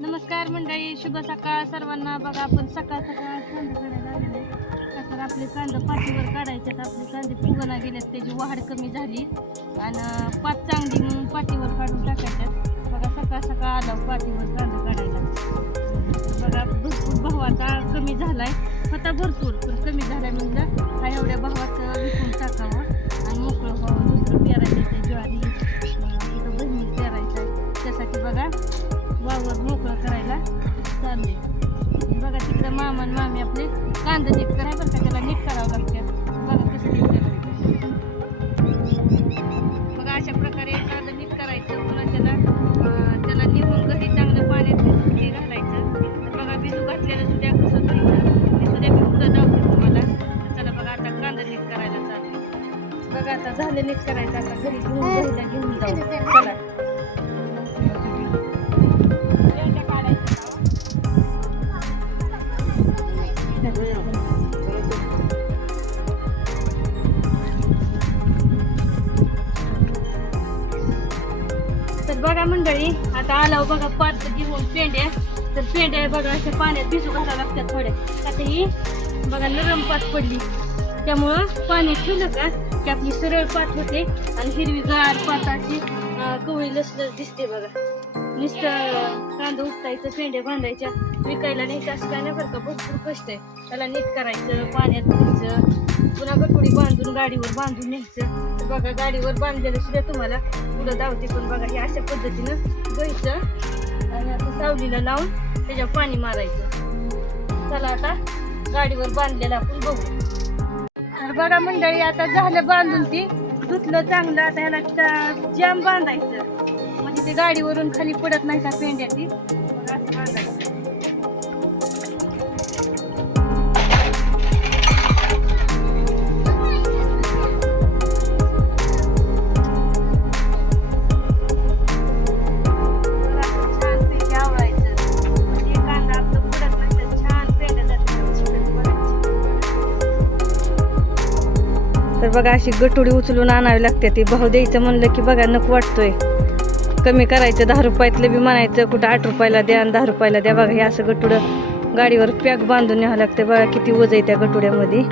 नमस्कार मंडळी शुभ सकाळ सर्वांना. बघा आपण सकाळ सकाळ कांदा काढायला आलेलो आहे तर आपले कांदा पाठीवर काढायचे आहेत. आपले कांदे फुगना गेलेत. त्याची वाढ कमी झाली. आणि पात चांगली म्हणून पाठीवर काढून टाकायच्यात बघा सकाळ सकाळ आला पाठीवर कांदा काढायला. बघा भरपूर भावाचा आता कमी झालाय. होता भरपूर पण कमी झालाय चालले बघा तिकडे मामा आणि मामी आपले कांदा नीट कराय बरं का त्याला नीट करावं लागतं. बघा कसं नीट करायचं. बघा अशा प्रकारे कांदा नीट करायचं. पुन्हा त्याला त्याला निघून घरी चांगलं पाण्यात हे घालायचं. बघा भिजू घातलेलं सुद्धा कसं धुयचं मी सुद्धा मी पुढं दाखवते तुम्हाला. चला बघा आता कांदा नीट करायला चालले बघा आता झालं नीट करायचं. आता घरी घेऊन घरीला घेऊन जाऊ. चला. तर बघा मंडळी आता आला बघा पाच घेऊन पेंड्या तर पेंड्या बघा अशा पाण्यात भिजू घाला लागतात थोड्या. आता ही बघा नरम पात पडली. त्यामुळं पाणी ठेवलं का की आपली सरळ पात होते आणि हिरवी गार पाताची कवळी लसलस दिसते बघा. नुसतं कांदा उचतायचं पेंड्या बांधायच्या विकायला नाही असं काय नाही बरं का. भरपूर कष्ट आहे. त्याला नीट करायचं पाण्यात धुवायचं पुन्हा कटोडी बांधून गाडीवर बांधून न्यायचं. बघा गाडीवर बांधलेलं सुद्धा तुम्हाला पुढं धावते पण बघा हे अशा पद्धतीनं घ्यायचं आणि आता सावलीला लावून त्याच्यावर पाणी मारायचं. चला आता गाडीवर बांधलेलं आपण बघू. तर बघा मंडळी आता झालं बांधून ती. धुतलं चांगलं आता ह्याला चा- जाम बांधायचं. ती गाडीवरून खाली पडत नाही का पेंड्या ती? तर बघा अशी गटोडी उचलून आणावी लागते ती. भाऊ द्यायचं म्हणलं की बघा नको वाटतोय. कमी करायचं दहा रुपयातलं बी म्हणायचं कुठं आठ रुपयाला द्या आणि दहा रुपयाला द्या. बघा हे असं गटुडं गाडीवर पॅक बांधून न्यावं लागतं. बघा किती वज आहे त्या गटुड्यामध्ये.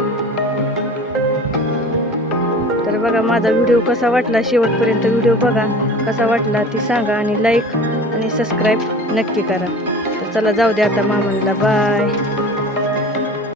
तर बघा माझा व्हिडिओ कसा वाटला शेवटपर्यंत व्हिडिओ बघा. कसा वाटला ती सांगा आणि लाईक आणि सबस्क्राईब नक्की करा. तर चला जाऊ द्या आता मामांना बाय